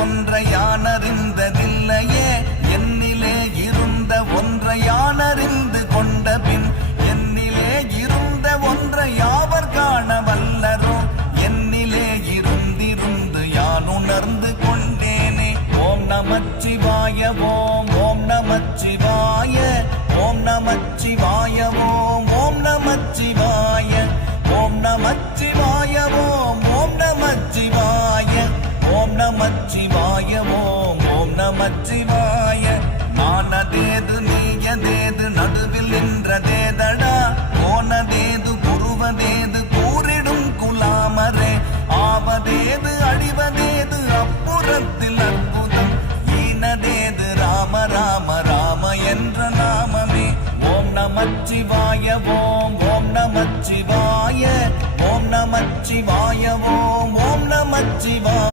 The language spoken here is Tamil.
ஒன்றை யான் அறிந்ததில்லையே, என்னிலே இருந்த ஒன்றை யான் அறிந்து கொண்ட பின் என்னிலே இருந்த ஒன்றை யாவர் காண வல்லரோ, என்னிலே இருந்திருந்து யான் உணர்ந்து கொண்டேனே. ஓம் நமச்சிவாய ஓம் ஓம் நமச்சிவாய ஓம் நமச்சிவாய ஓம் ஓம் நமச்சிவாய ஓம் நமச்சிவாய ஓம் ஓம் நமச்சிவாய ஓம் நமச்சிவாய ஓம் ஓம் நமச்சிவாய. நானதேது நீயதேது நடுவில் நின்றதேதடா, போனதேது குருவதேது கூறிடும் குலாமரே, ஆவதேது அழிவதேது அப்புறத்தில் அற்புதம், ஈனதேது ராம ராம ராம என்ற நாமமே. ஓம் நமச்சிவாய ஓம் ஓம் நமச்சிவாய ஓம் நமச்சிவாய ஓம் ஓம் நமச்சிவாய.